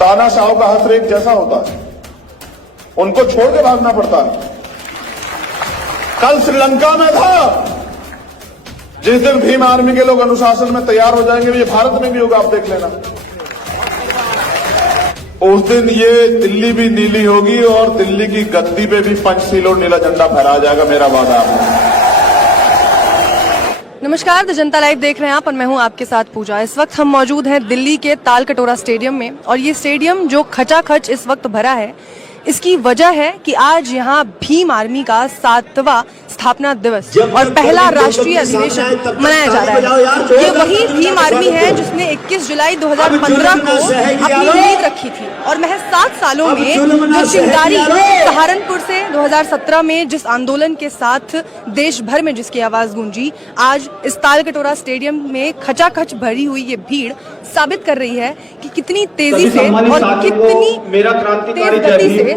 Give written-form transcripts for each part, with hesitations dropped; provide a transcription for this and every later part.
तानाशाह का हश्र एक जैसा होता है, उनको छोड़ के भागना पड़ता है। कल श्रीलंका में था, जिस दिन भीम आर्मी के लोग अनुशासन में तैयार हो जाएंगे, ये भारत में भी होगा, आप देख लेना। उस दिन ये दिल्ली भी नीली होगी और दिल्ली की गद्दी पे भी पंचशील और नीला झंडा फहराया जाएगा, मेरा वादा है। नमस्कार, द जनता लाइव देख रहे हैं आप और मैं हूं आपके साथ पूजा। इस वक्त हम मौजूद हैं दिल्ली के तालकटोरा स्टेडियम में और ये स्टेडियम जो खचाखच इस वक्त भरा है, इसकी वजह है कि आज यहाँ भीम आर्मी का 7वां स्थापना दिवस और पहला राष्ट्रीय अधिवेशन मनाया जा रहा है। ये वही भीम आर्मी है जिसने 21 जुलाई 2015 को अपनी नींव रखी थी और महज 7 सालों में जो चिंगारी सहारनपुर से 2017 में जिस आंदोलन के साथ देश भर में जिसकी आवाज गूंजी, आज इस तालकटोरा स्टेडियम में खचाखच भरी हुई ये भीड़ साबित कर रही है कि कितनी तेजी से और कितनी तेज गति से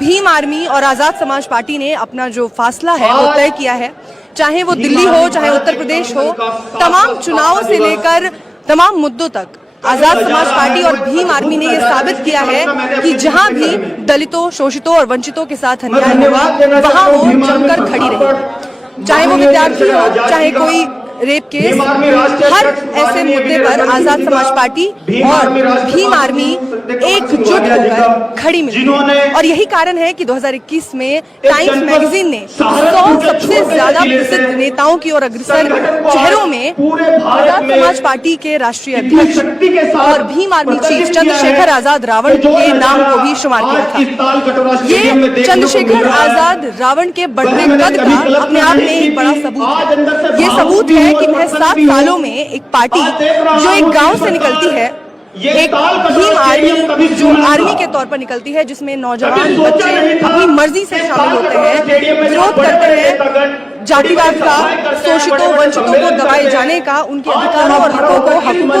भीम आर्मी और आजाद समाज पार्टी ने अपना जो फासला है वो तय किया है। चाहे वो दिल्ली हो, चाहे उत्तर प्रदेश हो, तमाम चुनाव से लेकर तमाम मुद्दों तक आजाद समाज पार्टी और भीम आर्मी ने ये साबित किया है कि जहां भी दलितों, शोषितों और वंचितों के साथ अन्याय होगा, वहां वो जमकर खड़ी रही। चाहे वो विद्यार्थी हो, चाहे कोई रेप केस, हर ऐसे मुद्दे पर आजाद समाज पार्टी और भीम आर्मी एकजुट होकर खड़ी मिली। और यही कारण है कि 2021 में टाइम्स मैगजीन ने 100 सबसे ज्यादा प्रसिद्ध नेताओं की ओर अग्रसर चेहरों में आजाद समाज पार्टी के राष्ट्रीय अध्यक्ष और भीम आर्मी चीफ चंद्रशेखर आजाद रावण के नाम को भी शुमार किया था। ये चंद्रशेखर आजाद रावण के बढ़ते कद का अपने आप में एक बड़ा सबूत है। ये सबूत है कि महज 7 सालों में एक पार्टी जो एक गांव से निकलती है, एक भीम आर्मी जो आर्मी के तौर पर निकलती है, जिसमें नौजवान बच्चे अपनी मर्जी से शामिल होते हैं, विरोध करते हैं जातिवाद का, शोषितों वंचितों को दबाए जाने का, उनके अधिकारों और हकों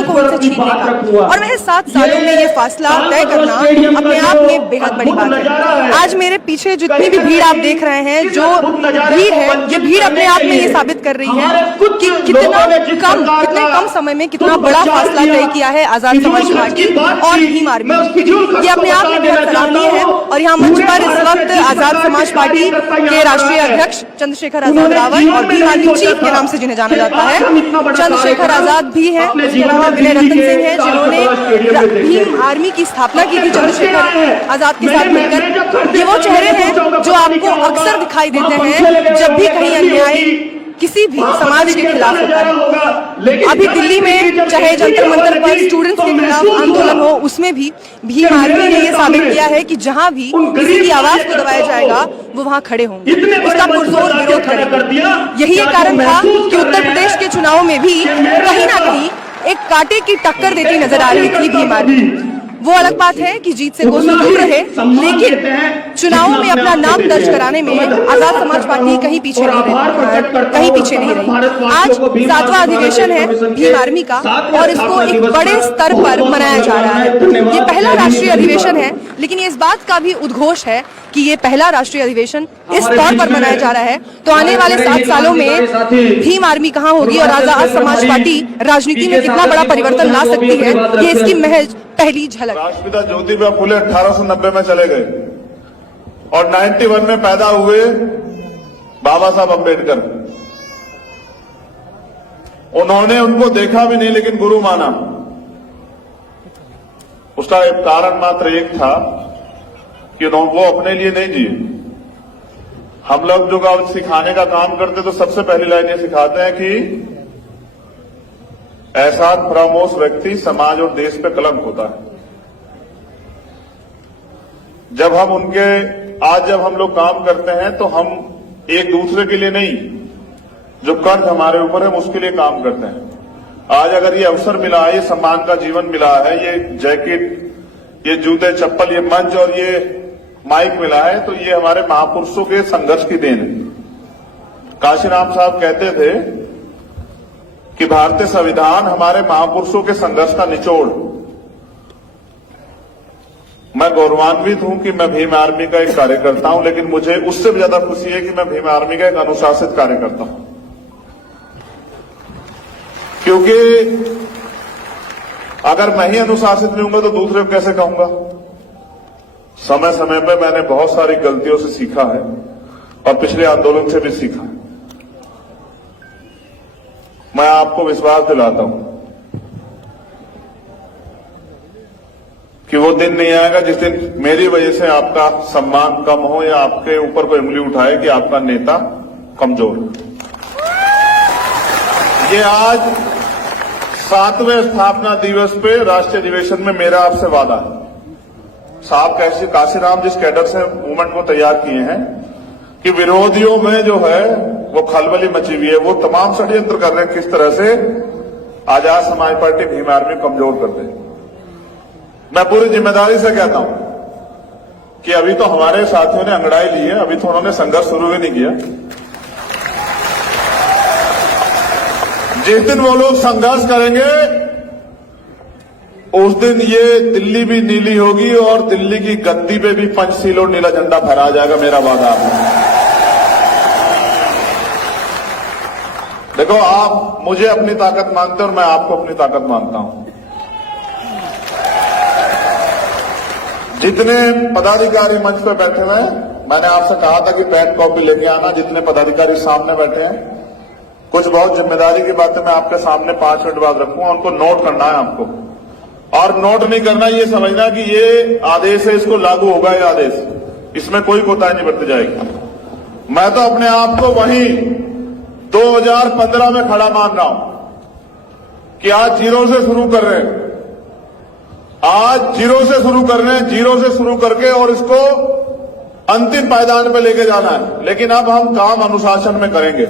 को उनसे छीनने का। और वह 7 सालों में ये फासला तय करना अपने आप में बेहद बड़ी बात है। आज मेरे पीछे जितनी भी भीड़ आप देख रहे हैं, जो भीड़ है, ये भीड़ अपने आप में ये साबित कर रही है कि कितने कम समय में कितना बड़ा फासला तय किया है आजाद समाज पार्टी और भीम आर्मी। ये अपने आप में बहुत सराहनीय है। और यहाँ मंच पर इस वक्त आजाद समाज पार्टी के राष्ट्रीय अध्यक्ष चंद्रशेखर आजाद रावण और भीम आर्मी चीफ के नाम से जिन्हें जाना जाता है चंद्रशेखर आजाद भी है। इसके अलावा विनय रतन सिंह है, जिन्होंने भीम आर्मी की स्थापना की थी चंद्रशेखर आजाद के साथ मिलकर। ये वो चेहरे हैं जो आपको अक्सर दिखाई देते हैं जब भी कहीं अन्याय किसी भी समाज के खिलाफ होता है। अभी दिल्ली में चाहे जंतर मंतर पर स्टूडेंट्स के खिलाफ आंदोलन हो, उसमें भी भीम आर्मी ने ये साबित किया है कि जहां भी किसी की आवाज को दबाया जाएगा, वो वहां खड़े होंगे, उसका पुरजोर विरोध करेंगे। यही एक कारण था कि उत्तर प्रदेश के चुनाव में भी कहीं ना कहीं एक कांटे की टक्कर देती नजर आ रही थी भीम आर्मी। वो अलग बात है कि जीत से कोसों दूर रहे, लेकिन चुनावों में अपना नाम दर्ज कराने में आजाद समाज पार्टी कहीं पीछे नहीं रही। आज 7वां अधिवेशन है भीम आर्मी का और इसको एक बड़े स्तर पर मनाया जा रहा है। ये पहला राष्ट्रीय अधिवेशन है, लेकिन ये इस बात का भी उद्घोष है कि ये पहला राष्ट्रीय अधिवेशन इस तौर पर मनाया जा रहा है, तो आने वाले 7 सालों में भीम आर्मी कहाँ होगी और आजाद समाज पार्टी राजनीति में कितना बड़ा परिवर्तन ला सकती है, ये इसकी महज पहली झलक। राष्ट्रपिता ज्योतिबा फुले 1890 में चले गए और 91 में पैदा हुए बाबा साहब अम्बेडकर। उन्होंने उनको देखा भी नहीं, लेकिन गुरु माना। उसका एक कारण मात्र एक था कि वो अपने लिए नहीं जिए। हम लोग जो सिखाने का काम करते तो सबसे पहली लाइन ये सिखाते हैं कि ऐसा फरामोश व्यक्ति समाज और देश पे कलंक होता है। जब हम लोग काम करते हैं तो हम एक दूसरे के लिए नहीं, जो कर्ज हमारे ऊपर है उसके लिए काम करते हैं। आज अगर ये अवसर मिला है, ये सम्मान का जीवन मिला है, ये जैकेट, ये जूते चप्पल, ये मंच और ये माइक मिला है, तो ये हमारे महापुरुषों के संघर्ष की देन है। काशीराम साहब कहते थे कि भारतीय संविधान हमारे महापुरुषों के संघर्ष का निचोड़। मैं गौरवान्वित हूं कि मैं भीम आर्मी का एक कार्यकर्ता हूं, लेकिन मुझे उससे भी ज्यादा खुशी है कि मैं भीम आर्मी का एक अनुशासित कार्यकर्ता हूं, क्योंकि अगर मैं ही अनुशासित नहीं हूंगा तो दूसरे को कैसे कहूंगा? समय समय पे मैंने बहुत सारी गलतियों से सीखा है और पिछले आंदोलन से भी सीखा है। मैं आपको विश्वास दिलाता हूं कि वो दिन नहीं आएगा जिस दिन मेरी वजह से आपका सम्मान कम हो या आपके ऊपर कोई उंगली उठाए कि आपका नेता कमजोर है। ये आज 7वें स्थापना दिवस पे राष्ट्रीय अधिवेशन में मेरा आपसे वादा है। साहब काशीराम जिस कैडर से मूवमेंट को तैयार किए हैं कि विरोधियों में जो है वो खलबली मची हुई है, वो तमाम षड्यंत्र कर रहे हैं किस तरह से आजाद समाज पार्टी भीम आर्मी कमजोर कर दे। मैं पूरी जिम्मेदारी से कहता हूं कि अभी तो हमारे साथियों ने अंगड़ाई ली है, अभी तो उन्होंने संघर्ष शुरू भी नहीं किया। जिस दिन वो लोग संघर्ष करेंगे उस दिन ये दिल्ली भी नीली होगी और दिल्ली की गद्दी पे भी पंचशील और नीला झंडा फहरा जाएगा, मेरा वादा है। देखो, आप मुझे अपनी ताकत मानते हैं और मैं आपको अपनी ताकत मानता हूं। जितने पदाधिकारी मंच पे बैठे हुए हैं, मैंने आपसे कहा था कि पेन कॉपी लेके आना। जितने पदाधिकारी सामने बैठे हैं, कुछ बहुत जिम्मेदारी की बातें मैं आपके सामने 5 मिनट बाद रखूंगा, उनको नोट करना है आपको। और नोट नहीं करना, ये समझना कि ये आदेश है, इसको लागू होगा ये आदेश, इसमें कोई कोताही नहीं बरती जाएगी। मैं तो अपने आप को वहीं 2015 में खड़ा मान रहा हूं कि आज जीरो से शुरू कर रहे हैं, आज जीरो से शुरू कर रहे हैं, जीरो से शुरू करके और इसको अंतिम पायदान पे लेके जाना है। लेकिन अब हम काम अनुशासन में करेंगे,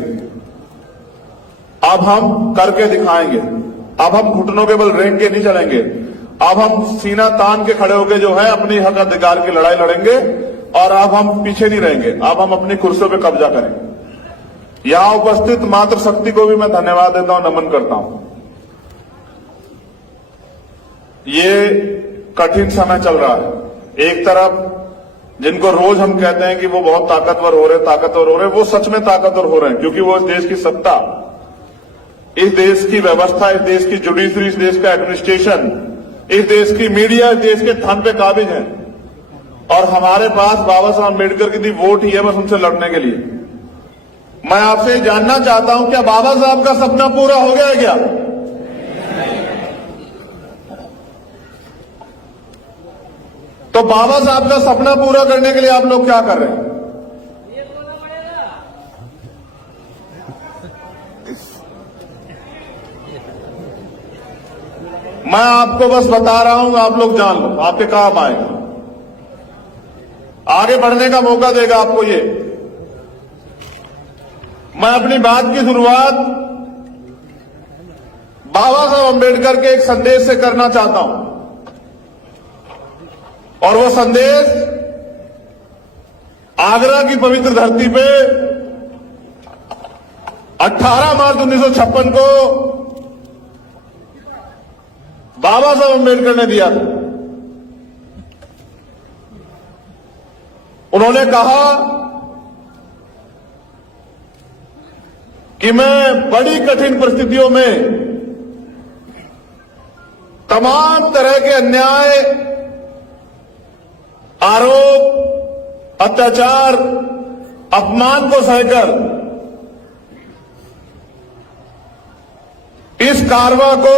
अब हम करके दिखाएंगे, अब हम घुटनों के बल रेंग के नहीं चलेंगे, अब हम सीना तान के खड़े होकर जो है अपनी हक अधिकार की लड़ाई लड़ेंगे और अब हम पीछे नहीं रहेंगे, अब हम अपनी कुर्सियों पे कब्जा करेंगे। यहां उपस्थित मातृशक्ति को भी मैं धन्यवाद देता हूं, नमन करता हूं। ये कठिन समय चल रहा है। एक तरफ जिनको रोज हम कहते हैं कि वो बहुत ताकतवर हो रहे, वो सच में ताकतवर हो रहे हैं, क्योंकि वो इस देश की सत्ता, इस देश की व्यवस्था, इस देश की जुडिशरी, इस देश का एडमिनिस्ट्रेशन, इस देश की मीडिया, इस देश के थन पे काबिज है। और हमारे पास बाबा साहब अम्बेडकर की दी वोट ही है बस उनसे लड़ने के लिए। मैं आपसे जानना चाहता हूं, क्या बाबा साहब का सपना पूरा हो गया है क्या? तो बाबा साहब का सपना पूरा करने के लिए आप लोग क्या कर रहे हैं? मैं आपको बस बता रहा हूं, आप लोग जान लो, आपके काम आएगा, आगे बढ़ने का मौका देगा आपको ये। मैं अपनी बात की शुरुआत बाबा साहब अम्बेडकर के एक संदेश से करना चाहता हूं, और वो संदेश आगरा की पवित्र धरती पे 18 मार्च 1956 को बाबा साहब अम्बेडकर ने दिया था। उन्होंने कहा कि मैं बड़ी कठिन परिस्थितियों में तमाम तरह के अन्याय, आरोप, अत्याचार, अपमान को सहकर इस कारवां को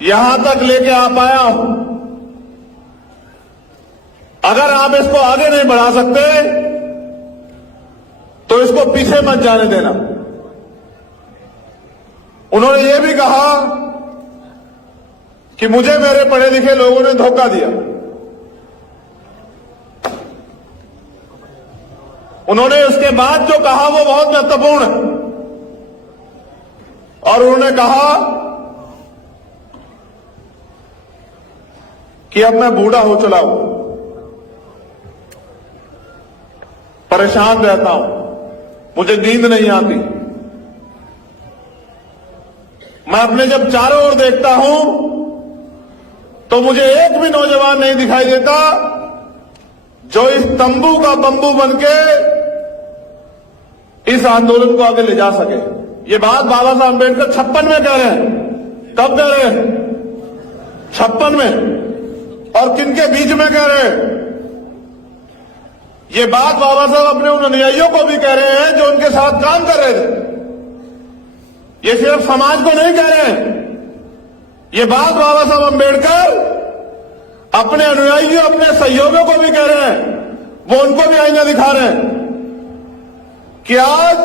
यहां तक लेके आ पाया हूं। अगर आप इसको आगे नहीं बढ़ा सकते तो इसको पीछे मत जाने देना। उन्होंने ये भी कहा कि मुझे मेरे पढ़े लिखे लोगों ने धोखा दिया। उन्होंने उसके बाद जो कहा वो बहुत महत्वपूर्ण है, और उन्होंने कहा कि अब मैं बूढ़ा हो चला हूं, परेशान रहता हूं, मुझे नींद नहीं आती। मैं अपने जब चारों ओर देखता हूं तो मुझे एक भी नौजवान नहीं दिखाई देता जो इस तंबू का बंबू बनके इस आंदोलन को आगे ले जा सके। ये बात बाबा साहब अम्बेडकर 56 में कह रहे हैं। कब कह रहे हैं? 56 में। और किनके बीच में कह रहे हैं? ये बात बाबा साहब अपने उन अनुयायियों को भी कह रहे हैं जो उनके साथ काम कर रहे थे। ये सिर्फ समाज को नहीं कह रहे हैं, ये बात बाबा साहब अंबेडकर अपने अनुयायियों, अपने सहयोगियों को भी कह रहे हैं। वो उनको भी आईना दिखा रहे हैं कि आज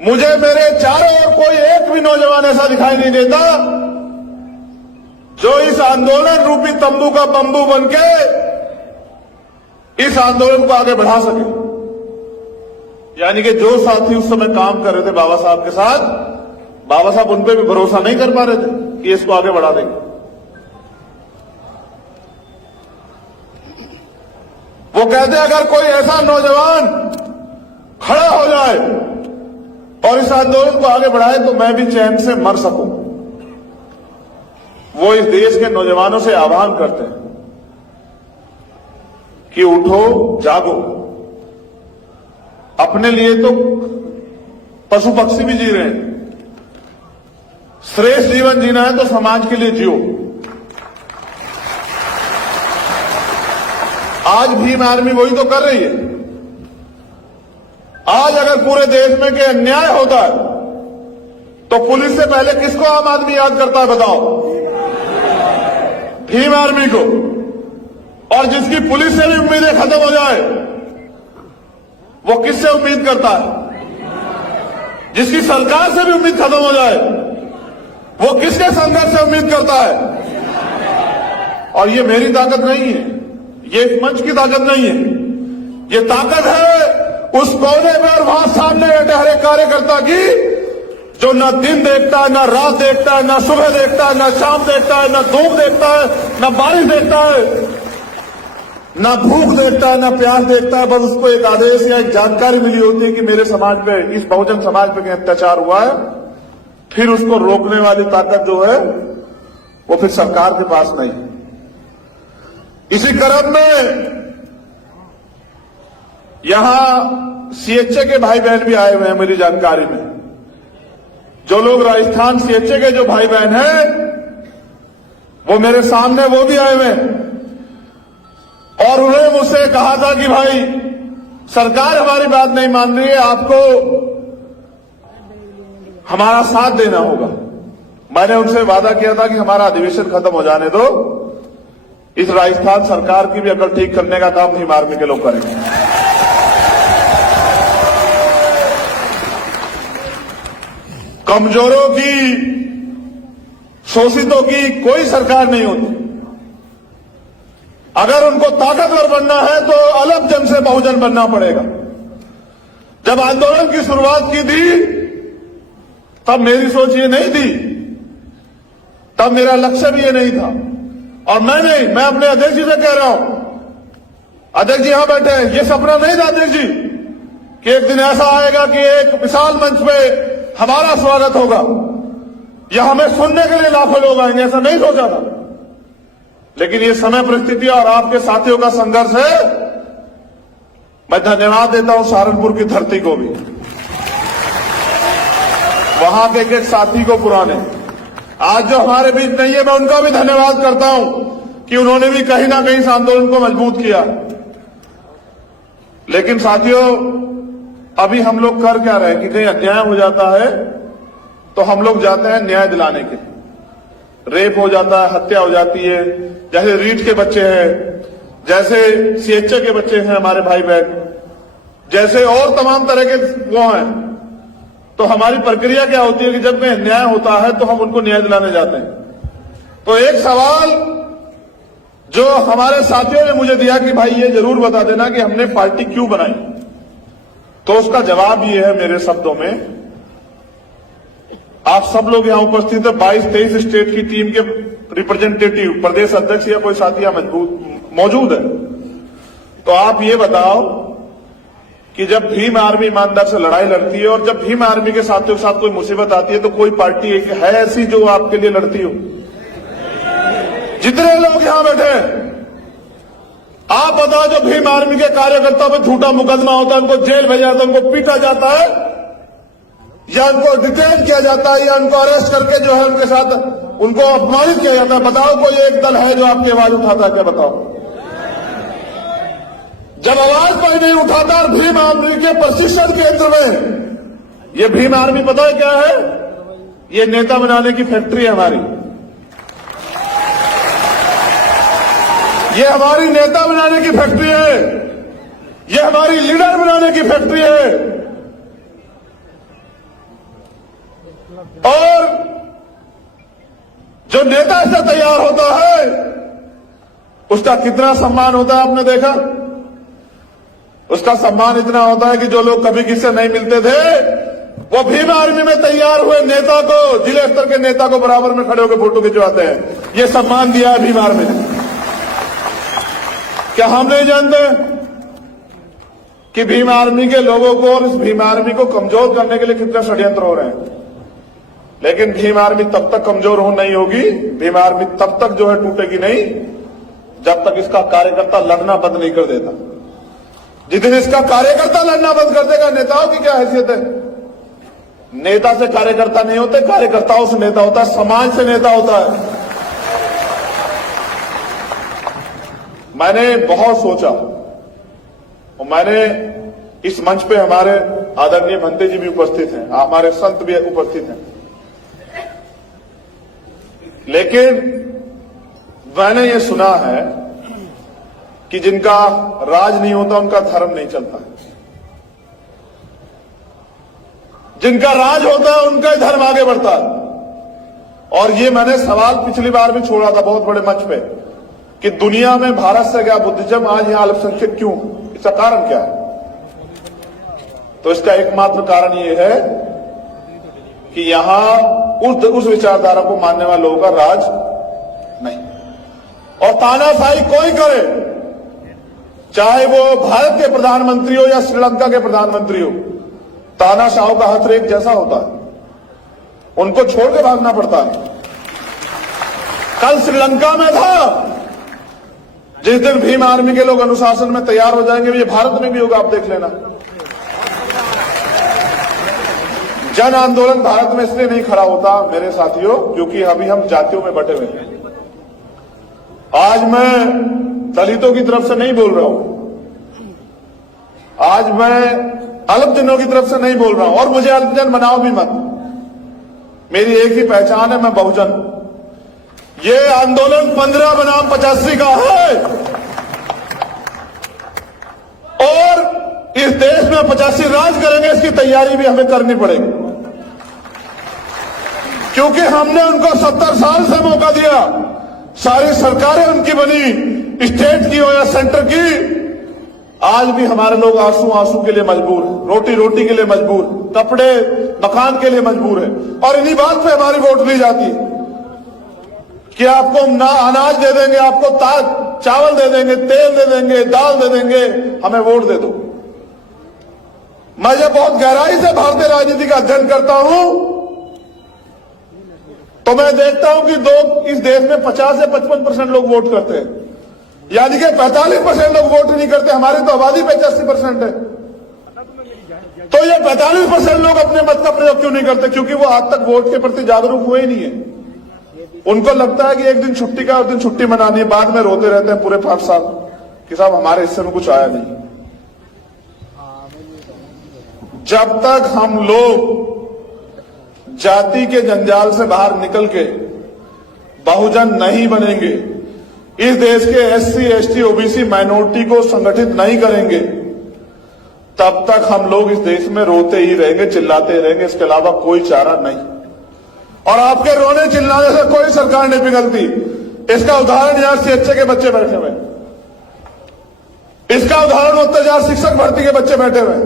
मुझे मेरे चारों ओर कोई एक भी नौजवान ऐसा दिखाई नहीं देता जो इस आंदोलन रूपी तंबू का बंबू बनके इस आंदोलन को आगे बढ़ा सके। यानी कि जो साथी उस समय काम कर रहे थे बाबा साहब के साथ, बाबा साहब उन पर भी भरोसा नहीं कर पा रहे थे कि इसको आगे बढ़ा देंगे। वो कहते अगर कोई ऐसा नौजवान खड़ा हो जाए और इस आंदोलन को आगे बढ़ाए तो मैं भी चैन से मर सकूं। वो इस देश के नौजवानों से आह्वान करते हैं कि उठो, जागो। अपने लिए तो पशु पक्षी भी जी रहे हैं, श्रेष्ठ जीवन जीना है तो समाज के लिए जियो। आज भीम आर्मी वही तो कर रही है। आज अगर पूरे देश में के अन्याय होता है तो पुलिस से पहले किसको आम आदमी याद करता है बताओ? भीम आर्मी को। और जिसकी पुलिस से भी उम्मीदें खत्म हो जाए वो किससे उम्मीद करता है? जिसकी सरकार से भी उम्मीद खत्म हो जाए वो किसके संघर्ष से उम्मीद करता है? और ये मेरी ताकत नहीं है, ये इस मंच की ताकत नहीं है, ये ताकत है उस कोने में और वहां सामने बैठे हर एक कार्यकर्ता की, जो न दिन देखता है, न रात देखता है, न सुबह देखता है, न शाम देखता है, न धूप देखता है, न बारिश देखता है, न भूख देखता है, न प्यास देखता है। बस उसको एक आदेश या एक जानकारी मिली होती है कि मेरे समाज पे, इस बहुजन समाज पे अत्याचार हुआ है। फिर उसको रोकने वाली ताकत जो है वो फिर सरकार के पास नहीं। इसी क्रम में यहां सीएचए के भाई बहन भी आए हुए हैं मेरी जानकारी में। जो लोग राजस्थान सीएचए के जो भाई बहन हैं वो मेरे सामने वो भी आए हुए हैं और उन्होंने मुझसे कहा था कि भाई सरकार हमारी बात नहीं मान रही है, आपको हमारा साथ देना होगा। मैंने उनसे वादा किया था कि हमारा अधिवेशन खत्म हो जाने दो, इस राजस्थान सरकार की भी अकल ठीक करने का काम भीम आर्मी के लोग करेंगे। कमजोरों की, शोषितों की कोई सरकार नहीं होती। अगर उनको ताकतवर बनना है तो अलग जन से बहुजन बनना पड़ेगा। जब आंदोलन की शुरुआत की थी तब मेरी सोच ये नहीं थी, तब मेरा लक्ष्य भी ये नहीं था। और मैं अपने अध्यक्ष जी से कह रहा हूं, अध्यक्ष जी यहां बैठे हैं, ये सपना नहीं था अध्यक्ष जी कि एक दिन ऐसा आएगा कि एक विशाल मंच पे हमारा स्वागत होगा या हमें सुनने के लिए लाखों लोग आएंगे, ऐसा नहीं सोचा था। लेकिन ये समय, परिस्थिति और आपके साथियों का संघर्ष है। मैं धन्यवाद देता हूं सहारनपुर की धरती को भी, वहां के एक साथी को पुराने, आज जो हमारे बीच नहीं है, मैं उनका भी धन्यवाद करता हूं कि उन्होंने भी कहीं ना कहीं इस आंदोलन को मजबूत किया। लेकिन साथियों, अभी हम लोग कर क्या रहे हैं कि कहीं अन्याय हो जाता है तो हम लोग जाते हैं न्याय दिलाने के। रेप हो जाता है, हत्या हो जाती है, जैसे रीट के बच्चे हैं, जैसे सीएचए के बच्चे हैं हमारे भाई बहन, जैसे और तमाम तरह के वो हैं। तो हमारी प्रक्रिया क्या होती है कि जब में अन्याय होता है तो हम उनको न्याय दिलाने जाते हैं। तो एक सवाल जो हमारे साथियों ने मुझे दिया कि भाई ये जरूर बता देना कि हमने पार्टी क्यों बनाई, तो उसका जवाब ये है मेरे शब्दों में। आप सब लोग यहां उपस्थित है, 22-23 स्टेट की टीम के रिप्रेजेंटेटिव, प्रदेश अध्यक्ष या कोई साथी यहां मौजूद है। तो आप ये बताओ कि जब भीम आर्मी ईमानदार से लड़ाई लड़ती है और जब भीम आर्मी के साथियों के साथ कोई मुसीबत आती है तो कोई पार्टी है ऐसी जो आपके लिए लड़ती हो? जितने लोग यहां बैठे हैं, आप बताओ, जो भीम आर्मी के कार्यकर्ताओं पर झूठा मुकदमा होता है, उनको जेल भेजा जाता है, उनको पीटा जाता है, या उनको डिटेन किया जाता है या उनको अरेस्ट करके जो है उनके साथ उनको अपमानित किया जाता है। बताओ कोई एक दल है जो आपकी आवाज उठाता है क्या? बताओ। जब आवाज कोई नहीं उठाता और भीम आर्मी के प्रशिक्षण केंद्र में, ये भीम आर्मी पता है क्या है? ये नेता बनाने की फैक्ट्री है हमारी। ये हमारी नेता बनाने की फैक्ट्री है, ये हमारी लीडर बनाने की फैक्ट्री है। और जो नेता ऐसा तैयार होता है उसका कितना सम्मान होता है आपने देखा? उसका सम्मान इतना होता है कि जो लोग कभी किससे नहीं मिलते थे वो भीम आर्मी में तैयार हुए नेता को, जिले स्तर के नेता को बराबर में खड़े होकर फोटो खिंचवाते हैं। ये सम्मान दिया है भीम आर्मी ने। क्या हम नहीं जानते कि भीम आर्मी के लोगों को और इस भीम आर्मी को कमजोर करने के लिए कितने षड्यंत्र हो रहे हैं? लेकिन भीम आर्मी तब तक कमजोर हो नहीं होगी, भीम आर्मी तब तक जो है टूटेगी नहीं जब तक इसका कार्यकर्ता लड़ना बंद नहीं कर देता। जिस दिन इसका कार्यकर्ता लड़ना बंद कर देगा, नेताओं की क्या हैसियत है? नेता से कार्यकर्ता नहीं होते, कार्यकर्ताओं से नेता होता है, समाज से नेता होता है। मैंने बहुत सोचा और मैंने इस मंच पे हमारे आदरणीय भंते जी भी उपस्थित हैं, हमारे संत भी उपस्थित हैं, लेकिन मैंने ये सुना है कि जिनका राज नहीं होता उनका धर्म नहीं चलता है, जिनका राज होता है उनका ही धर्म आगे बढ़ता है। और ये मैंने सवाल पिछली बार भी छोड़ा था बहुत बड़े मंच पे कि दुनिया में भारत से गया बुद्धिज्म, आज यहां अल्पसंख्यक क्यों? इसका कारण क्या है? तो इसका एकमात्र कारण ये है कि यहां उस विचारधारा को मानने वाले लोगों का राज नहीं। और तानाशाही कोई करे, चाहे वो भारत के प्रधानमंत्री हो या श्रीलंका के प्रधानमंत्री हो, तानाशाहों का हथ एक जैसा होता है, उनको छोड़ के भागना पड़ता है। कल श्रीलंका में था, जिस दिन भीम आर्मी के लोग अनुशासन में तैयार हो जाएंगे, ये भारत में भी होगा, आप देख लेना। जन आंदोलन भारत में इसलिए नहीं खड़ा होता मेरे साथियों क्योंकि अभी हम जातियों में बटे हुए हैं। आज मैं दलितों की तरफ से नहीं बोल रहा हूं, आज मैं अल्पजनों की तरफ से नहीं बोल रहा हूं, और मुझे अल्पजन बनाओ भी मत। मेरी एक ही पहचान है, मैं बहुजन। ये आंदोलन 15 बनाम 85 का है और इस देश में 85 राज करेंगे, इसकी तैयारी भी हमें करनी पड़ेगी, क्योंकि हमने उनको 70 साल से मौका दिया। सारी सरकारें उनकी बनी, स्टेट की हो या सेंटर की, आज भी हमारे लोग आंसू आंसू के लिए मजबूर है, रोटी रोटी के लिए मजबूर, कपड़े मकान के लिए मजबूर है। और इन्हीं बात पे हमारी वोट ली जाती है कि आपको ना अनाज दे देंगे, आपको चावल दे देंगे, तेल दे देंगे, दाल दे देंगे, हमें वोट दे दो। मैं जब बहुत गहराई से भारतीय राजनीति का अध्ययन करता हूं तो मैं देखता हूं कि इस देश में 50 से 55% लोग वोट करते हैं, यानी कि 45% लोग वोट नहीं करते। हमारी तो आबादी 85% है। तो ये 45% लोग अपने मत का प्रयोग क्यों नहीं करते? क्योंकि वो आज तक वोट के प्रति जागरूक हुए ही नहीं है। उनको लगता है कि एक दिन छुट्टी का, उस दिन छुट्टी मनानी है, बाद में रोते रहते हैं पूरे 5 साल कि साहब हमारे हिस्से में कुछ आया नहीं। जब तक हम लोग जाति के जंजाल से बाहर निकल के बहुजन नहीं बनेंगे, इस देश के एससी, एसटी, ओबीसी माइनॉरिटी को संगठित नहीं करेंगे, तब तक हम लोग इस देश में रोते ही रहेंगे, चिल्लाते रहेंगे, इसके अलावा कोई चारा नहीं। और आपके रोने चिल्लाने से कोई सरकार नहीं पिघलती। इसका उदाहरण यहां सीएचए के बच्चे बैठे हुए, इसका उदाहरण अत्याचार शिक्षक भर्ती के बच्चे बैठे हुए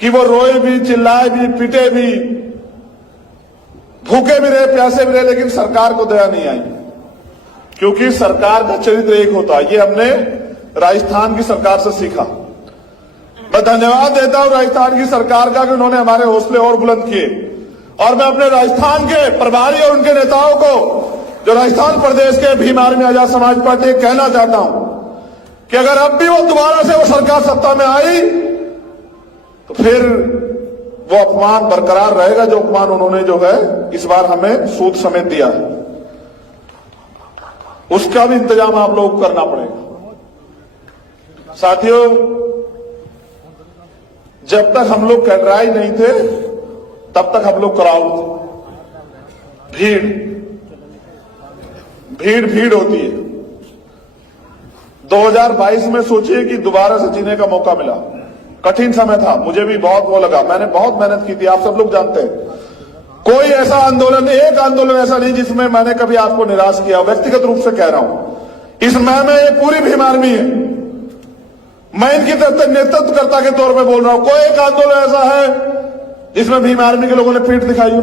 कि वो रोए भी, चिल्लाए भी, पीटे भी, भूखे भी रहे, प्यासे भी रहे, लेकिन सरकार को दया नहीं आई, क्योंकि सरकार का चरित्र एक होता है। ये हमने राजस्थान की सरकार से सीखा। मैं धन्यवाद देता हूं राजस्थान की सरकार का कि उन्होंने हमारे हौसले और बुलंद किए। और मैं अपने राजस्थान के प्रभारी और उनके नेताओं को, जो राजस्थान प्रदेश के भीम आर्मी आजाद समाज पार्टी, कहना चाहता हूं कि अगर अब भी वो दोबारा से वो सरकार सत्ता में आई तो फिर वो अपमान बरकरार रहेगा जो अपमान उन्होंने जो है इस बार हमें सूद समेत दिया है, उसका भी इंतजाम आप लोगों को करना पड़ेगा। साथियों, जब तक हम लोग कटराई नहीं थे तब तक हम लोग क्राउड थे, भीड़ होती है। 2022 में सोचिए कि दोबारा से जीने का मौका मिला, कठिन समय था, मुझे भी बहुत वो लगा, मैंने बहुत मेहनत की थी, आप सब लोग जानते हैं। कोई ऐसा आंदोलन, एक आंदोलन ऐसा नहीं जिसमें मैंने कभी आपको निराश किया, व्यक्तिगत रूप से कह रहा हूं। इस मैं ये पूरी भीम आर्मी है, मैं इनकी तरफ नेतृत्वकर्ता के तौर पे बोल रहा हूं। कोई एक आंदोलन ऐसा है जिसमें भीम आर्मी के लोगों ने पीठ दिखाई हो?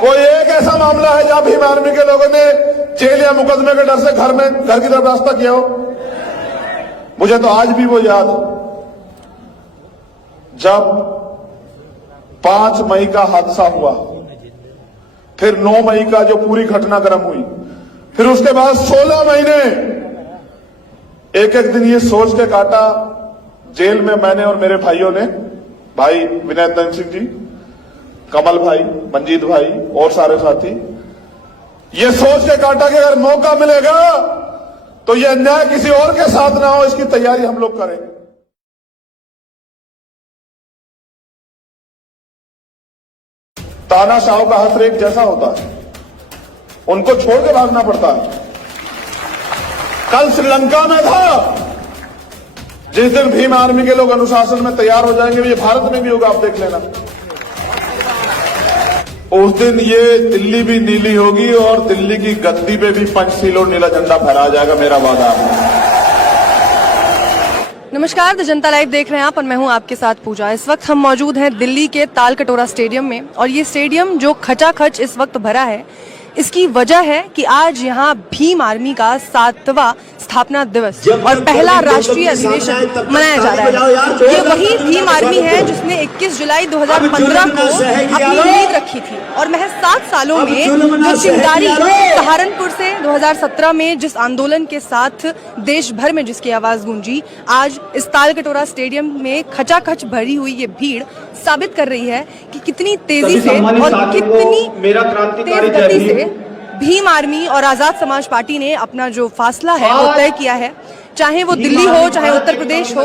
कोई एक ऐसा मामला है जहां भीम आर्मी के लोगों ने जेल या मुकदमे के डर से घर की तरफ रास्ता किया हो? मुझे तो आज भी वो याद है जब 5 मई का हादसा हुआ, फिर 9 मई का जो पूरी घटनाक्रम हुई, फिर उसके बाद 16 महीने एक दिन ये सोच के काटा जेल में, मैंने और मेरे भाइयों ने, भाई विनय दन सिंह जी, कमल भाई, मंजीत भाई और सारे साथी, ये सोच के काटा कि अगर मौका मिलेगा तो ये अन्याय किसी और के साथ ना हो, इसकी तैयारी हम लोग करेंगे। तानाशाह का हश्र एक जैसा होता है, उनको छोड़ के भागना पड़ता है। कल श्रीलंका में था, जिस दिन भीम आर्मी के लोग अनुशासन में तैयार हो जाएंगे, ये भारत में भी होगा, आप देख लेना। उस दिन ये दिल्ली भी नीली होगी और दिल्ली की गद्दी पे भी पंचशील और नीला झंडा फहराया जाएगा, मेरा वादा है। नमस्कार, द जनता लाइव देख रहे हैं आप और मैं हूं आपके साथ पूजा। इस वक्त हम मौजूद हैं दिल्ली के तालकटोरा स्टेडियम में और ये स्टेडियम जो खचाखच इस वक्त भरा है, इसकी वजह है कि आज यहाँ भीम आर्मी का 7वां स्थापना दिवस और पहला राष्ट्रीय अधिवेशन मनाया जा रहा है। ये वही भीम आर्मी है जिसने 21 जुलाई 2015 को अपनी नींव रखी थी और महज 7 सालों में जो चिंगारी सहारनपुर से 2017 में जिस आंदोलन के साथ देश भर में जिसकी आवाज गूंजी, आज इस तालकटोरा स्टेडियम में खचाखच भरी हुई ये भीड़ साबित कर रही है कि कितनी तेजी से और कितनी तेज गति से भीम आर्मी और आजाद समाज पार्टी ने अपना जो फासला है वो तय किया है। चाहे वो दिल्ली हो, चाहे उत्तर प्रदेश हो,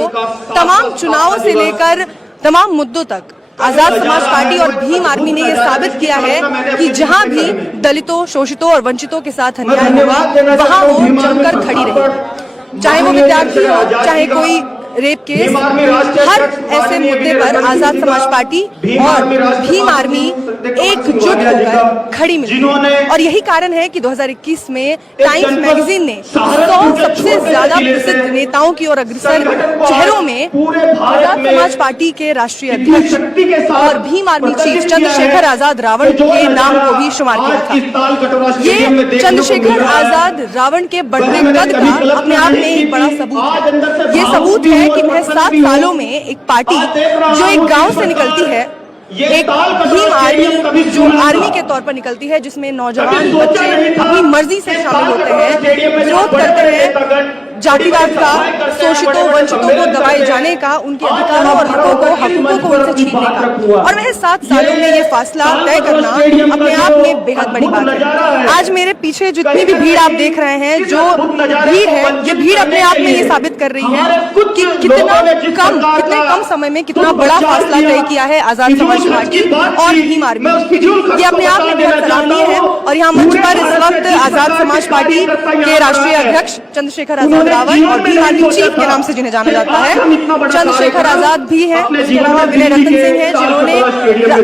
तमाम चुनावों से लेकर तमाम मुद्दों तक आजाद समाज पार्टी और भीम आर्मी ने ये साबित किया है कि जहां भी दलितों, शोषितों और वंचितों के साथ अन्याय होगा वहां वो जमकर खड़ी रही। चाहे वो विद्यार्थी हो, चाहे कोई रेप केस, हर ऐसे मुद्दे पर आजाद समाज पार्टी और भीम आर्मी एकजुट होकर खड़ी मिली। और यही कारण है कि 2021 में टाइम्स मैगजीन ने 100 सबसे ज्यादा प्रसिद्ध नेताओं की और अग्रसर चेहरों में आजाद समाज पार्टी के राष्ट्रीय अध्यक्ष और भीम आर्मी चीफ चंद्रशेखर आजाद रावण के नाम को भी शुमार किया था। ये चंद्रशेखर आजाद रावण के बढ़ते कद का अपने आप में एक बड़ा सबूत है। ये सबूत है कि महज 7 सालों में एक पार्टी जो एक गांव से निकलती है, एक भीम आर्मी जो आर्मी के तौर पर निकलती है, जिसमें नौजवान बच्चे अपनी मर्जी से शामिल होते हैं, विरोध करते हैं जातिवाद का, शोषितों वंचितों को दबाए जाने का, उनके अधिकारों और हकों को उनसे छीनने का। और महज 7 सालों में ये फासला तय करना अपने आप में बेहद बड़ी बात है। आज मेरे पीछे जितनी भी भीड़ आप देख रहे हैं, जो भीड़ है, ये भीड़ अपने आप में ये साबित कर रही है कि कितने कम समय में कितना बड़ा फासला तय किया है आजाद समाज पार्टी और भीम आर्मी। ये अपने आप में बेहद सराहनीय है। और यहाँ मंच पर इस वक्त आजाद समाज पार्टी के राष्ट्रीय अध्यक्ष चंद्रशेखर आजाद रावण और भीम आर्मी चीफ के नाम से जिन्हें जाना जाता है चंद्रशेखर आजाद भी हैं। इसके अलावा विनय रतन सिंह हैं जिन्होंने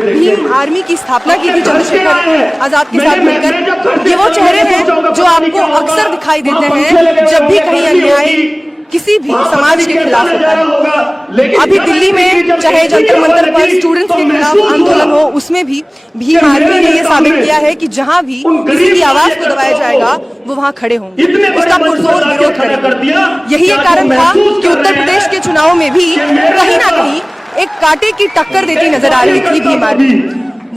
भीम आर्मी की स्थापना की थी चंद्रशेखर आजाद के साथ मिलकर। ये वो चेहरे हैं जो आपको अक्सर दिखाई देते हैं जब भी कहीं अन्याय किसी भी समाज के खिलाफ होता है। अभी दिल्ली में चाहे जंतर मंतर पर स्टूडेंट्स के खिलाफ आंदोलन हो, उसमें भी भीम आर्मी ने ये साबित किया है कि जहां भी किसी की आवाज को दबाया जाएगा वो वहां खड़े होंगे, उसका पुरजोर विरोध करेंगे। यही एक कारण था कि उत्तर प्रदेश के चुनाव में भी कहीं ना कहीं एक कांटे की टक्कर देती नजर आ रही थी भीम आर्मी।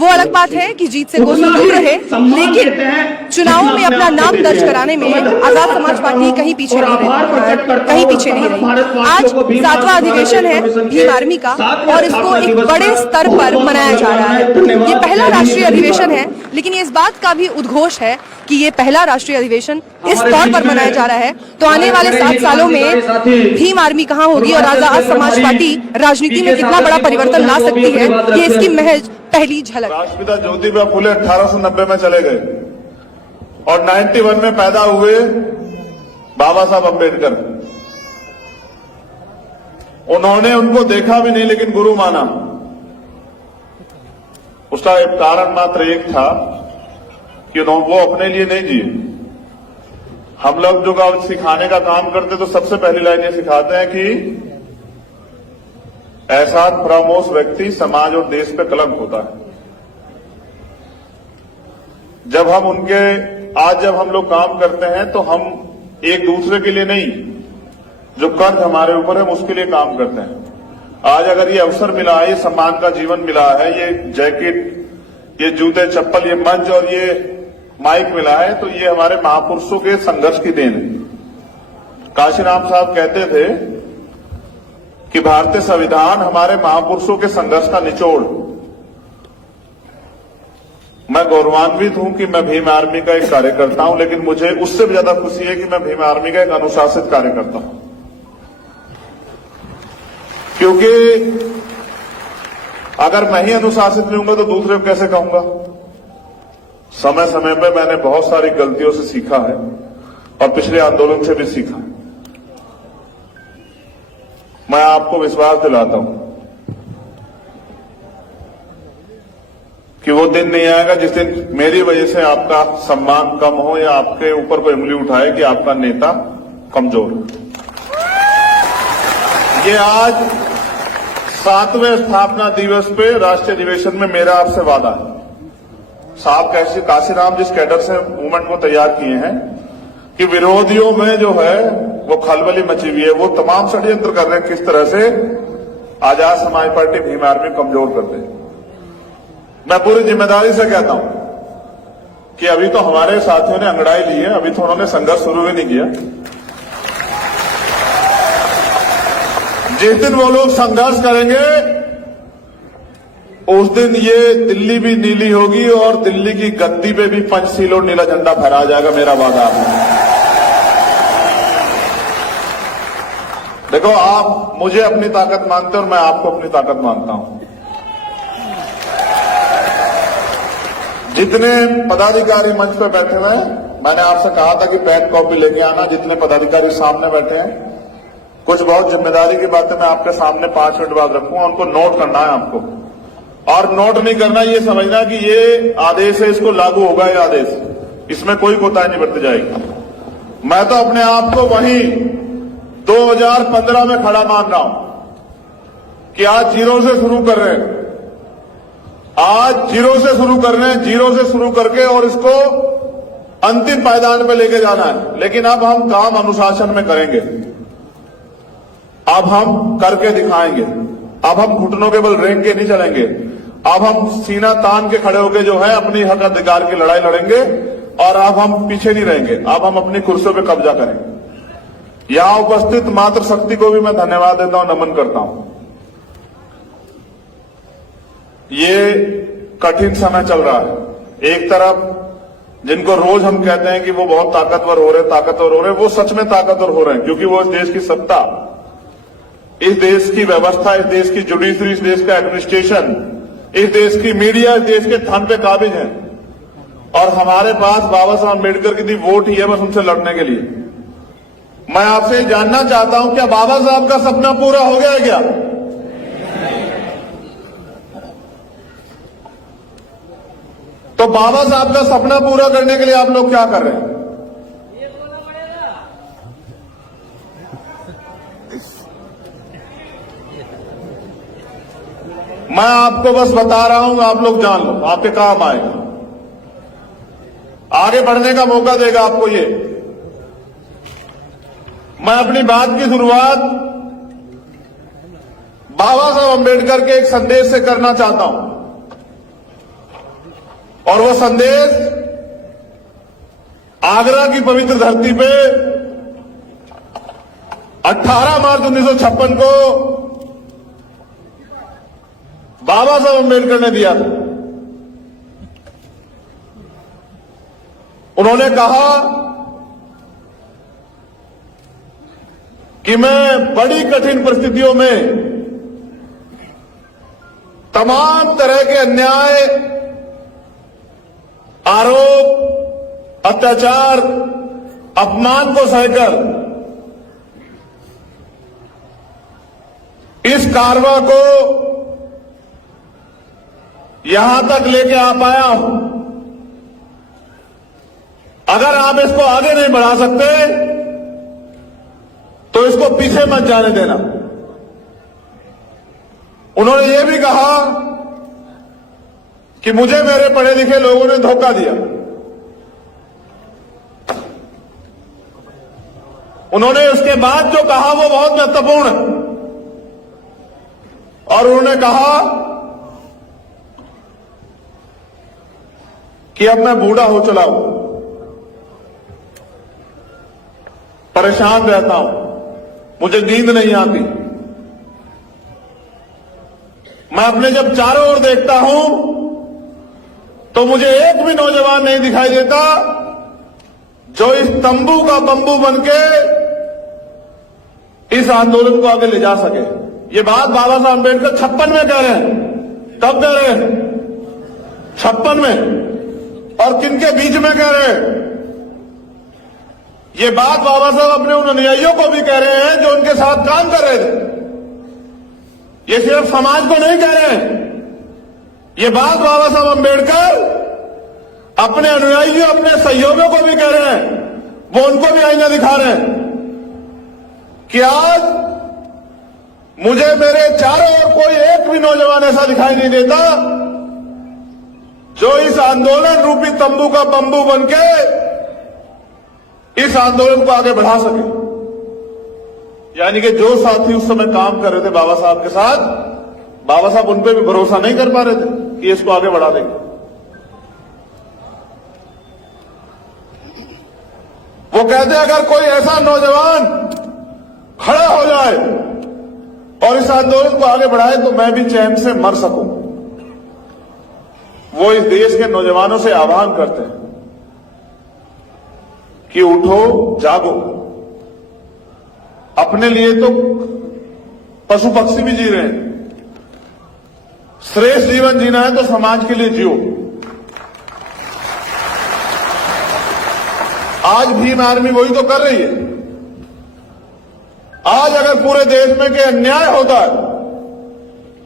वो अलग बात है कि जीत से कोसों दूर रहे, लेकिन चुनावों में अपना नाम दर्ज कराने में आजाद समाज पार्टी कहीं पीछे नहीं रही। आज 7वां अधिवेशन है भीम आर्मी का और इसको एक बड़े स्तर पर मनाया जा रहा है। ये पहला राष्ट्रीय अधिवेशन है, लेकिन ये इस बात का भी उद्घोष है कि ये पहला राष्ट्रीय अधिवेशन इस तौर पर मनाया जा रहा है तो आने वाले 7 सालों में भीम आर्मी कहाँ होगी और आजाद समाज पार्टी राजनीति में कितना बड़ा परिवर्तन ला सकती है, ये इसकी महज पहली झलक। राष्ट्रपिता ज्योतिबा फुले 1890 में चले गए और 91 में पैदा हुए बाबा साहब अम्बेडकर। उन्होंने उनको देखा भी नहीं लेकिन गुरु माना। उसका एक कारण मात्र एक था कि वो अपने लिए नहीं जिए। हम लोग जो सिखाने का काम करते तो सबसे पहली लाइन ये सिखाते हैं कि ऐसा परामोश व्यक्ति समाज और देश पे कलंक होता है। जब हम लोग काम करते हैं तो हम एक दूसरे के लिए नहीं, जो कर्ज हमारे ऊपर है उसके लिए काम करते हैं। आज अगर ये अवसर मिला है, ये सम्मान का जीवन मिला है, ये जैकेट, ये जूते चप्पल, ये मंच और ये माइक मिला है, तो ये हमारे महापुरुषों के संघर्ष की देन है। काशीराम साहब कहते थे कि भारतीय संविधान हमारे महापुरुषों के संघर्ष का निचोड़। मैं गौरवान्वित हूं कि मैं भीम आर्मी का एक कार्यकर्ता हूं, लेकिन मुझे उससे भी ज्यादा खुशी है कि मैं भीम आर्मी का एक अनुशासित कार्यकर्ता हूं, क्योंकि अगर मैं ही अनुशासित नहीं हूंगा तो दूसरे को कैसे कहूंगा। समय समय पे मैंने बहुत सारी गलतियों से सीखा है और पिछले आंदोलन से भी सीखा। मैं आपको विश्वास दिलाता हूं कि वो दिन नहीं आएगा जिस दिन मेरी वजह से आपका सम्मान कम हो या आपके ऊपर कोई उंगली उठाए कि आपका नेता कमजोर है। ये आज 7वें स्थापना दिवस पे राष्ट्रीय अधिवेशन में मेरा आपसे वादा है। साहब काशीराम जिस कैडर से मूवमेंट को तैयार किए हैं कि विरोधियों में जो है वो खलबली मची हुई है, वो तमाम षड्यंत्र कर रहे हैं किस तरह से आजाद समाज पार्टी भीम आर्मी कमजोर कर दे। मैं पूरी जिम्मेदारी से कहता हूं कि अभी तो हमारे साथियों ने अंगड़ाई ली है, अभी तो उन्होंने संघर्ष शुरू भी नहीं किया। जिस दिन वो लोग संघर्ष करेंगे उस दिन ये दिल्ली भी नीली होगी और दिल्ली की गद्दी पे भी पंचशील और नीला झंडा फहराया जाएगा। मेरा वादा आपसे। देखो, आप मुझे अपनी ताकत मानते हो और मैं आपको अपनी ताकत मानता हूं। जितने पदाधिकारी मंच पे बैठे हुए हैं, मैंने आपसे कहा था कि पेन कॉपी लेके आना। जितने पदाधिकारी सामने बैठे हैं, कुछ बहुत जिम्मेदारी की बातें मैं आपके सामने 5 मिनट बाद रखूंगा, उनको नोट करना है आपको। और नोट नहीं करना, ये समझना कि ये आदेश है, इसको लागू होगा ये आदेश, इसमें कोई कोताही नहीं बरती जाएगी। मैं तो अपने आप को वहीं 2015 में खड़ा मान रहा हूं कि आज जीरो से शुरू कर रहे हैं। आज जीरो से शुरू कर रहे हैं, जीरो से शुरू करके और इसको अंतिम पायदान पे लेके जाना है। लेकिन अब हम काम अनुशासन में करेंगे, अब हम करके दिखाएंगे। अब हम घुटनों के बल रेंग के नहीं चलेंगे। अब हम सीना तान के खड़े होकर जो है अपनी हक अधिकार की लड़ाई लड़ेंगे और अब हम पीछे नहीं रहेंगे। अब हम अपनी कुर्सियों पे कब्जा करेंगे। यहां उपस्थित मातृ शक्ति को भी मैं धन्यवाद देता हूं, नमन करता हूं। ये कठिन समय चल रहा है। एक तरफ जिनको रोज हम कहते हैं कि वो बहुत ताकतवर हो रहे, वो सच में ताकतवर हो रहे हैं, क्योंकि वो इस देश की सत्ता, इस देश की व्यवस्था, इस देश की जुडिशरी, इस देश का एडमिनिस्ट्रेशन, इस देश की मीडिया, इस देश के धन पे काबिज है। और हमारे पास बाबा साहब अम्बेडकर की दी वोट ही है बस उनसे लड़ने के लिए। मैं आपसे जानना चाहता हूं, क्या बाबा साहब का सपना पूरा हो गया है क्या? तो बाबा साहब का सपना पूरा करने के लिए आप लोग क्या कर रहे हैं? मैं आपको बस बता रहा हूं, आप लोग जान लो, आपके काम आएगा, आगे बढ़ने का मौका देगा आपको ये। मैं अपनी बात की शुरुआत बाबा साहब अम्बेडकर के एक संदेश से करना चाहता हूं। और वो संदेश आगरा की पवित्र धरती पे 18 मार्च 1956 को बाबा साहब अम्बेडकर ने दिया था। उन्होंने कहा कि मैं बड़ी कठिन परिस्थितियों में तमाम तरह के अन्याय, आरोप, अत्याचार, अपमान को सहकर इस कारवां को यहां तक लेके आ पाया हूं। अगर आप इसको आगे नहीं बढ़ा सकते तो इसको पीछे मत जाने देना। उन्होंने ये भी कहा कि मुझे मेरे पढ़े लिखे लोगों ने धोखा दिया। उन्होंने उसके बाद जो कहा वो बहुत महत्वपूर्ण है, और उन्होंने कहा कि अब मैं बूढ़ा हो चला हूं, परेशान रहता हूं, मुझे नींद नहीं आती। मैं अपने जब चारों ओर देखता हूं तो मुझे एक भी नौजवान नहीं दिखाई देता जो इस तंबू का बंबू बनके इस आंदोलन को आगे ले जा सके। ये बात बाबा साहब अम्बेडकर 56 में कह रहे हैं। कब कह रहे हैं? 56 में। और किनके बीच में कह रहे हैं? ये बात बाबा साहब अपने उन अनुयायियों को भी कह रहे हैं जो उनके साथ काम कर रहे थे। ये सिर्फ समाज को नहीं कह रहे हैं, ये बात बाबा साहब अम्बेडकर अपने अनुयायियों, अपने सहयोगियों को भी कह रहे हैं। वो उनको भी आईना दिखा रहे हैं कि आज मुझे मेरे चारों ओर कोई एक भी नौजवान ऐसा दिखाई नहीं देता जो इस आंदोलन रूपी तंबू का बंबू बनके इस आंदोलन को आगे बढ़ा सके। यानी कि जो साथी उस समय काम कर रहे थे बाबा साहब के साथ, बाबा साहब उन पे भी भरोसा नहीं कर पा रहे थे कि इसको आगे बढ़ा देंगे। वो कहते अगर कोई ऐसा नौजवान खड़ा हो जाए और इस आंदोलन को आगे बढ़ाए तो मैं भी चैन से मर सकूं। वो इस देश के नौजवानों से आह्वान करते हैं कि उठो, जागो। अपने लिए तो पशु पक्षी भी जी रहे हैं, श्रेष्ठ जीवन जीना है तो समाज के लिए जियो। आज भीम आर्मी वही तो कर रही है। आज अगर पूरे देश में के अन्याय होता है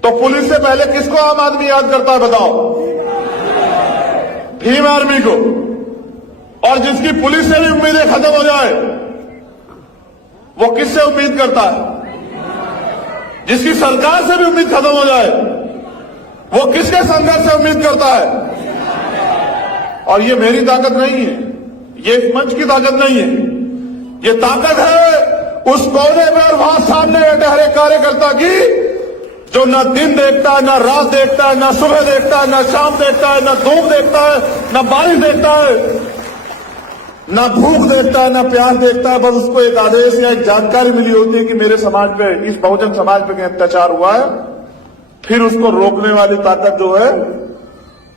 तो पुलिस से पहले किसको आम आदमी याद करता है बताओ? भीम आर्मी को। और जिसकी पुलिस से भी उम्मीदें खत्म हो जाए वो किससे उम्मीद करता है? जिसकी सरकार से भी उम्मीद खत्म हो जाए वो किसके संघर्ष से उम्मीद करता है? और ये मेरी ताकत नहीं है, ये इस मंच की ताकत नहीं है, ये ताकत है उस कोने में और वहां सामने बैठे हर एक कार्यकर्ता की, जो न दिन देखता है, न रात देखता है, न सुबह देखता है, न शाम देखता है, न धूप देखता है, न बारिश देखता है, न भूख देखता है, न प्यास देखता है। बस उसको एक आदेश या एक जानकारी मिली होती है कि मेरे समाज पे, इस बहुजन समाज पे कहीं अत्याचार हुआ है, फिर उसको रोकने वाली ताकत जो है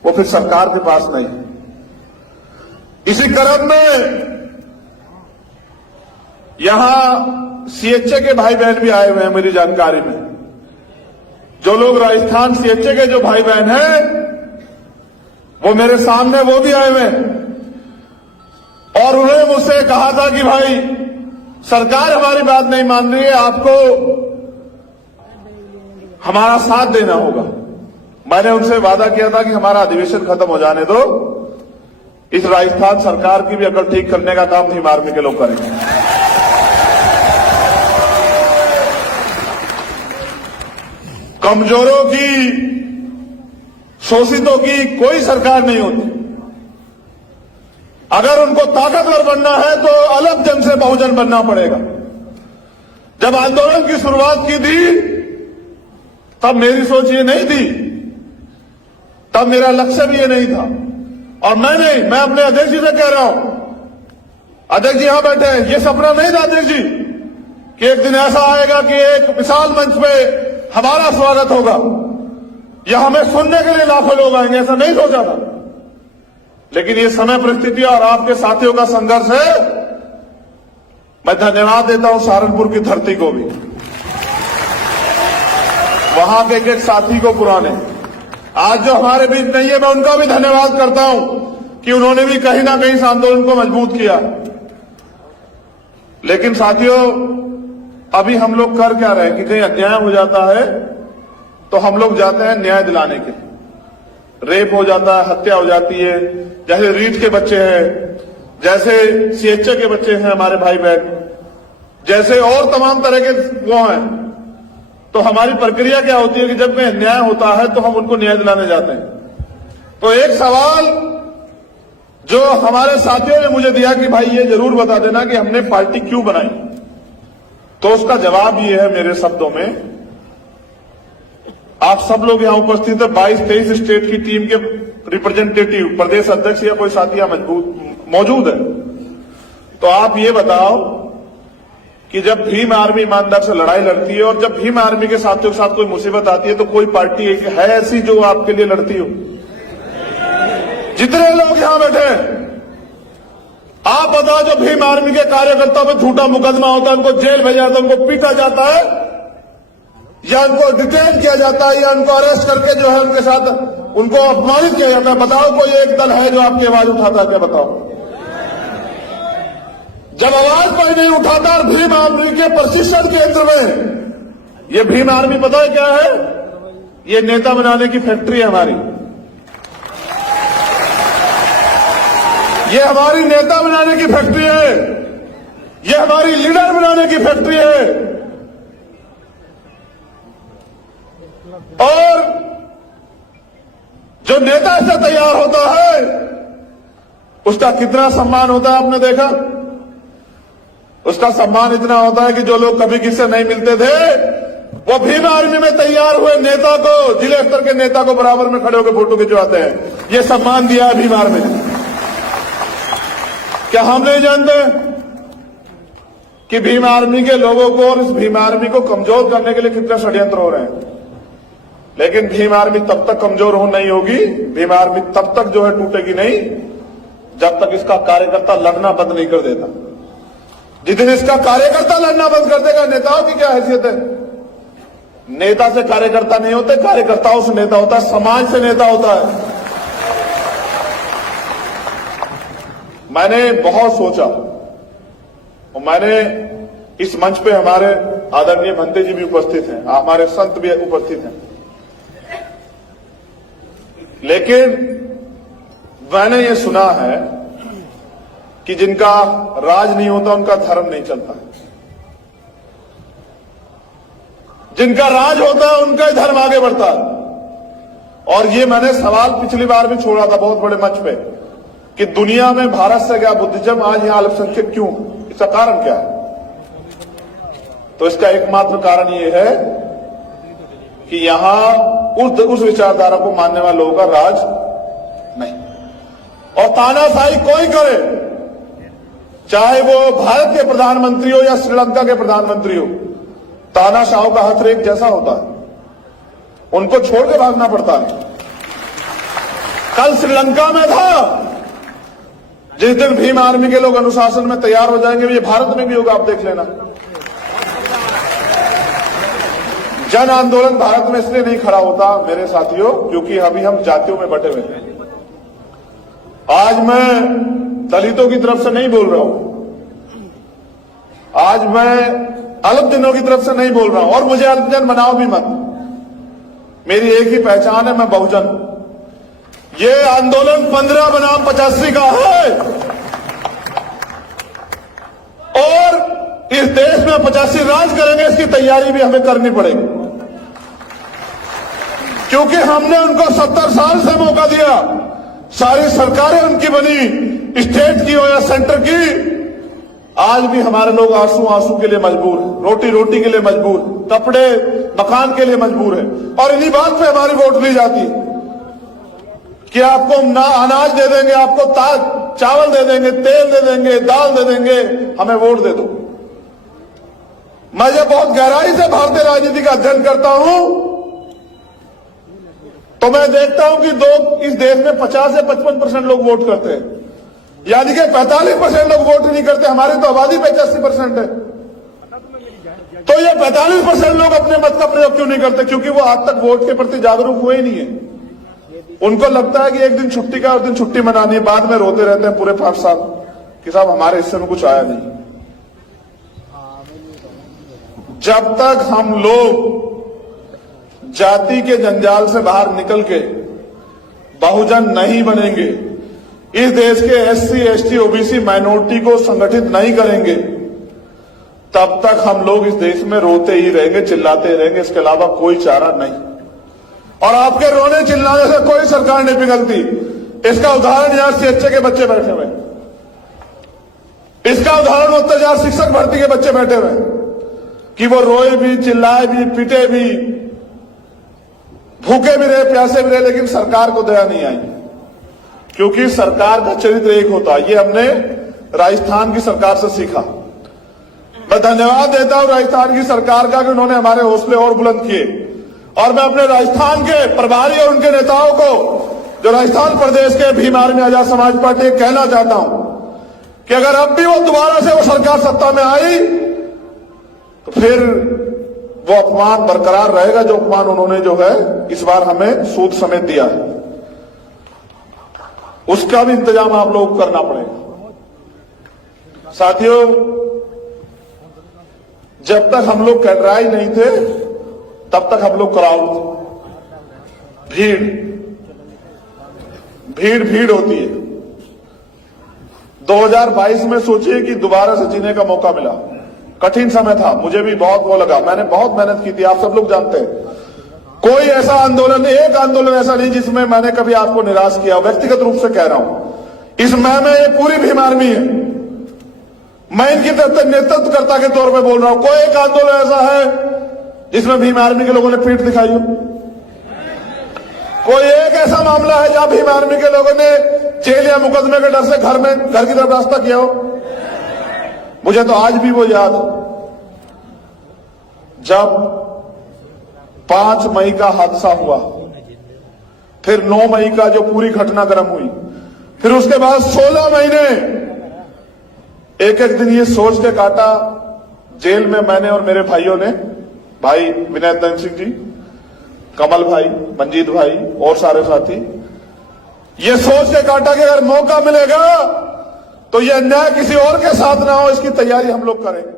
वो फिर सरकार के पास नहीं। इसी क्रम में यहां सीएचए के भाई बहन भी आए हुए हैं मेरी जानकारी में। जो लोग राजस्थान सीएचए के जो भाई बहन हैं वो मेरे सामने वो भी आए हुए हैं, और उन्होंने मुझसे कहा था कि भाई सरकार हमारी बात नहीं मान रही है, आपको हमारा साथ देना होगा। मैंने उनसे वादा किया था कि हमारा अधिवेशन खत्म हो जाने दो, इस राजस्थान सरकार की भी अकल ठीक करने का काम भीम आर्मी के लोग करेंगे। कमजोरों की, शोषितों की कोई सरकार नहीं होती। अगर उनको ताकतवर बनना है तो अलग जन से बहुजन बनना पड़ेगा। जब आंदोलन की शुरुआत की थी तब मेरी सोच ये नहीं थी, तब मेरा लक्ष्य भी ये नहीं था और मैं नहीं, मैं अपने अध्यक्ष जी से कह रहा हूं, अध्यक्ष जी यहां बैठे हैं, ये सपना नहीं था अध्यक्ष जी कि एक दिन ऐसा आएगा कि एक विशाल मंच पे हमारा स्वागत होगा या हमें सुनने के लिए लाखों लोग आएंगे, ऐसा नहीं सोचा था। लेकिन ये समय, परिस्थिति और आपके साथियों का संघर्ष है। मैं धन्यवाद देता हूं सहारनपुर की धरती को भी, वहां के एक साथी को, पुराने, आज जो हमारे बीच नहीं है, मैं उनका भी धन्यवाद करता हूं कि उन्होंने भी कहीं ना कहीं इस आंदोलन को मजबूत किया। लेकिन साथियों, अभी हम लोग कर क्या रहे हैं कि कहीं अन्याय हो जाता है तो हम लोग जाते हैं न्याय दिलाने के लिए। रेप हो जाता है, हत्या हो जाती है, जैसे रीट के बच्चे हैं, जैसे सीएचए के बच्चे हैं हमारे भाई बहन, जैसे और तमाम तरह के वो हैं। तो हमारी प्रक्रिया क्या होती है कि जब कहीं अन्याय होता है तो हम उनको न्याय दिलाने जाते हैं। तो एक सवाल जो हमारे साथियों ने मुझे दिया कि भाई ये जरूर बता देना कि हमने पार्टी क्यों बनाई, तो उसका जवाब ये है मेरे शब्दों में, आप सब लोग यहां उपस्थित है, 22-23 स्टेट की टीम के रिप्रेजेंटेटिव, प्रदेश अध्यक्ष या कोई साथी यहां मौजूद है। तो आप ये बताओ कि जब भीम आर्मी ईमानदार से लड़ाई लड़ती है और जब भीम आर्मी के साथियों के साथ कोई मुसीबत आती है तो कोई पार्टी है ऐसी जो आपके लिए लड़ती हो? जितने लोग यहां बैठे हैं, आप बताओ, जो भीम आर्मी के कार्यकर्ताओं पे झूठा मुकदमा होता है, उनको जेल भेजा जाता है, उनको पीटा जाता है या उनको डिटेन किया जाता है या उनको अरेस्ट करके जो है उनके साथ उनको अपमानित किया जाता है, बताओ कोई एक दल है जो आपकी आवाज उठाता है क्या? बताओ। जब आवाज कोई नहीं उठाता और भीम आर्मी के प्रशिक्षण केंद्र में, ये भीम आर्मी पता है क्या है? ये नेता बनाने की फैक्ट्री है हमारी, ये हमारी नेता बनाने की फैक्ट्री है, ये हमारी लीडर बनाने की फैक्ट्री है। और जो नेता ऐसा तैयार होता है उसका कितना सम्मान होता है आपने देखा? उसका सम्मान इतना होता है कि जो लोग कभी किससे नहीं मिलते थे वो भीम आर्मी में तैयार हुए नेता को, जिले स्तर के नेता को बराबर में खड़े होकर फोटो खिंचवाते हैं। ये सम्मान दिया है भीम आर्मी ने। क्या हम नहीं जानते कि भीम आर्मी के लोगों को और इस भीम आर्मी को कमजोर करने के लिए कितने षड्यंत्र हो रहे हैं? लेकिन भीम आर्मी तब तक कमजोर नहीं होगी, भीम आर्मी तब तक जो है टूटेगी नहीं जब तक इसका कार्यकर्ता लड़ना बंद नहीं कर देता। जितने इसका कार्यकर्ता लड़ना बंद कर देगा, नेताओं की क्या हैसियत है? नेता से कार्यकर्ता नहीं होते, कार्यकर्ताओं से नेता होता है, समाज से नेता होता है। मैंने बहुत सोचा और मैंने इस मंच पे हमारे आदरणीय भंते जी भी उपस्थित हैं, हमारे संत भी उपस्थित हैं, लेकिन मैंने ये सुना है कि जिनका राज नहीं होता उनका धर्म नहीं चलता है, जिनका राज होता है उनका ही धर्म आगे बढ़ता है। और ये मैंने सवाल पिछली बार भी छोड़ा था बहुत बड़े मंच पे कि दुनिया में भारत से क्या बुद्धिज्म आज यहां अल्पसंख्यक क्यों, इसका कारण क्या है? तो इसका एकमात्र कारण ये है कि यहां उस विचारधारा को मानने वाले लोगों का राज नहीं, और तानाशाही कोई करे, चाहे वो भारत के प्रधानमंत्री हो या श्रीलंका के प्रधानमंत्री हो, तानाशाहों का हथ एक जैसा होता है, उनको छोड़ के भागना पड़ता है। कल श्रीलंका में था, जिस दिन भीम आर्मी के लोग अनुशासन में तैयार हो जाएंगे, ये भारत में भी होगा, आप देख लेना। जन आंदोलन भारत में इसलिए नहीं खड़ा होता मेरे साथियों क्योंकि अभी हम जातियों में बटे हुए हैं। आज मैं दलितों की तरफ से नहीं बोल रहा हूं, आज मैं अल्पजनों की तरफ से नहीं बोल रहा हूं, और मुझे अल्पजन बनाओ भी मत, मेरी एक ही पहचान है, मैं बहुजन हूं। ये आंदोलन 15 बनाम 85 का है और इस देश में 85 राज करेंगे, इसकी तैयारी भी हमें करनी पड़ेगी, क्योंकि हमने उनको 70 साल से मौका दिया, सारी सरकारें उनकी बनी, स्टेट की हो या सेंटर की, आज भी हमारे लोग आंसू आंसू के लिए मजबूर है, रोटी रोटी के लिए मजबूर, कपड़े मकान के लिए मजबूर है, और इन्हीं बात पे हमारी वोट ली जाती है। कि आपको ना अनाज दे देंगे, आपको चावल दे देंगे, तेल दे देंगे, दाल दे देंगे, हमें वोट दे दो। मैं जब बहुत गहराई से भारतीय राजनीति का अध्ययन करता हूं तो मैं देखता हूं कि इस देश में 50 से 55% लोग वोट करते हैं, यानी कि 45% लोग वोट नहीं करते। हमारी तो आबादी 85% है। तो ये 45% लोग अपने मत का प्रयोग क्यों नहीं करते? क्योंकि वो आज तक वोट के प्रति जागरूक हुए ही नहीं है। उनको लगता है कि एक दिन छुट्टी का, उस दिन छुट्टी मनानी है, बाद में रोते रहते हैं पूरे 5 साल कि साहब हमारे हिस्से में कुछ आया नहीं। जब तक हम लोग जाति के जंजाल से बाहर निकल के बहुजन नहीं बनेंगे, इस देश के एससी, एसटी, ओबीसी माइनॉरिटी को संगठित नहीं करेंगे, तब तक हम लोग इस देश में रोते ही रहेंगे, चिल्लाते ही रहेंगे। इसके अलावा कोई चारा नहीं। और आपके रोने चिल्लाने से कोई सरकार नहीं पिघलती। इसका उदाहरण यहां सीएचए के बच्चे बैठे हुए, इसका उदाहरण अत्याचार शिक्षक भर्ती के बच्चे बैठे हुए कि वो रोए भी, चिल्लाए भी, पीटे भी, भूखे भी रहे, प्यासे भी रहे, लेकिन सरकार को दया नहीं आई। क्योंकि सरकार का चरित्र एक होता है। ये हमने राजस्थान की सरकार से सीखा। मैं धन्यवाद देता हूं राजस्थान की सरकार का कि उन्होंने हमारे हौसले और बुलंद किए। और मैं अपने राजस्थान के प्रभारी और उनके नेताओं को, जो राजस्थान प्रदेश के भीम आर्मी आजाद समाज पार्टी, कहना चाहता हूं कि अगर अब भी वो दोबारा से वो सरकार सत्ता में आई तो फिर वो अपमान बरकरार रहेगा, जो अपमान उन्होंने जो है इस बार हमें सूद समेत दिया है। उसका भी इंतजाम आप लोगों को करना पड़ेगा। साथियों, जब तक हम लोग कटराई नहीं थे तब तक हम लोग क्राउड थे। भीड़ होती है। 2022 में सोचिए कि दोबारा से जीने का मौका मिला। कठिन समय था, मुझे भी बहुत वो लगा, मैंने बहुत मेहनत की थी, आप सब लोग जानते हैं। कोई ऐसा आंदोलन, एक आंदोलन ऐसा नहीं जिसमें मैंने कभी आपको निराश किया। व्यक्तिगत रूप से कह रहा हूं, इस मैं में ये पूरी भीम आर्मी है, मैं इनकी नेतृत्वकर्ता के तौर पे बोल रहा हूं। कोई एक आंदोलन ऐसा है जिसमें भीम आर्मी के लोगों ने पीठ दिखाई हो? कोई एक ऐसा मामला है जहां भीम आर्मी के लोगों ने जेल या मुकदमे के डर से घर की तरफ रास्ता किया हो? मुझे तो आज भी वो याद है जब 5 मई का हादसा हुआ, फिर 9 मई का जो पूरी घटनाक्रम हुई, फिर उसके बाद 16 महीने एक एक दिन ये सोच के काटा जेल में मैंने और मेरे भाइयों ने, भाई विनय दत्त सिंह जी, कमल भाई, मंजीत भाई और सारे साथी, ये सोच के काटा कि अगर मौका मिलेगा तो ये अन्याय किसी और के साथ ना हो, इसकी तैयारी हम लोग करेंगे।